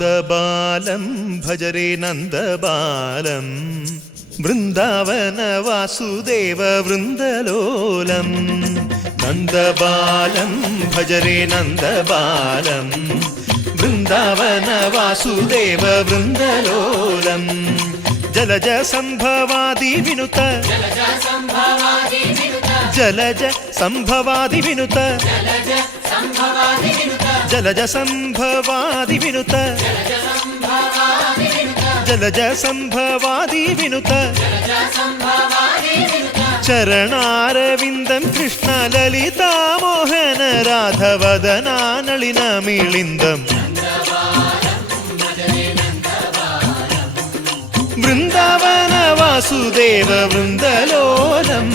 നന്ദബാലം ഭജരേ നന്ദബാലം Vrindavana Vasudeva വൃന്ദലോലം. നന്ദബാലം ഭജരേ നന്ദബാലം Vrindavana Vasudeva വൃന്ദലോലം. Jalaja സംഭവാദി വിനുത Jalaja സംഭവാദി വിനുത Jalaja സംഭവാദി വിനുത Jalaja സംഭവാദി വിനുത ചരണാരവിന്ദം Krishna Lalita Mohana രാധവദനാനളിന മിളിന്ദം. Vrindavana Vasudeva വൃന്ദലോലം.